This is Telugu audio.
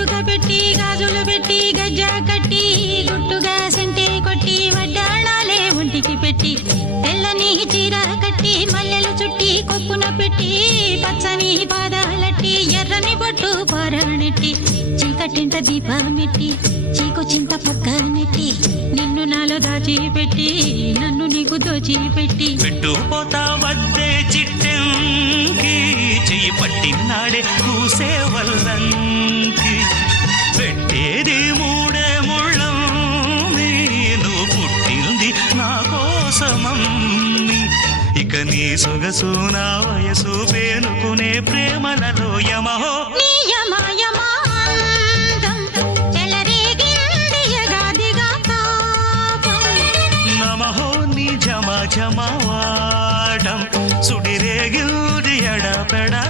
కాటుక పెట్టి గాజులు పెట్టి గజ్జా కట్టి గుట్టుగా సెంటే కొట్టి వడ్డాళాలే ఒంటికి పెట్టి తెల్లని చీర కట్టి మల్లెలు చుట్టి కొప్పున పెట్టి పచ్చని పాదాలట్టి ఎర్రని బొట్టు పారాణెట్టి చీకటింట దీపమెట్టి చీకు చింత పక్క నెట్టి నిన్ను నాలో దాచిపెట్టి నన్ను నీకు దోచిపెట్టి. పెట్టుపోతా వద్దే పట్టినాడే కూసే వల్లంకి. పెట్టేది మూడే ముళ్ళం నేను పుట్టింది నా కోసమం ఇక నీ సొగసు నా వయసు పేనుకునే ప్రేమలలో యమహో. నమహో నీ జమ జమవాడం సుడిరేగిల్ది ఎడపెడా